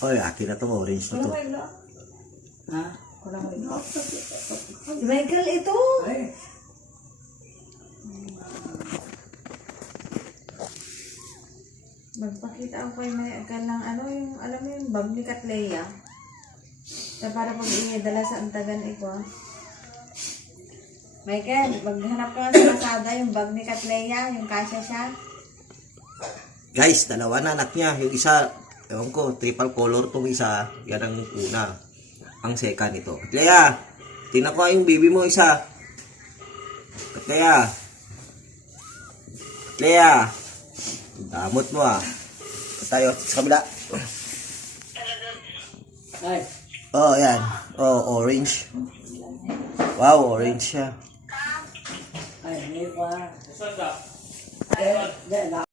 Oh, akin na itong orange na to. Ha? Michael, ito! Magpakita ako kay Michael ng ano, yung, alam mo yung bag ni Katleya. Na para pag inidala sa antagan ito. Michael, maghanap ka sa Lazada yung bag ni Katleya, yung kasya siya. Guys, dalawa na anak niya. Yung isa, ewan ko, triple color tong isa. Yan ang una. Ang second ito. Katleya, tingnan ko yung baby mo isa. Katleya. Katleya. Damot mo ah. Tayo sa kabila. Ay. Oh, yan. Oh, orange. Wow, orange siya. Ay, hindi pa.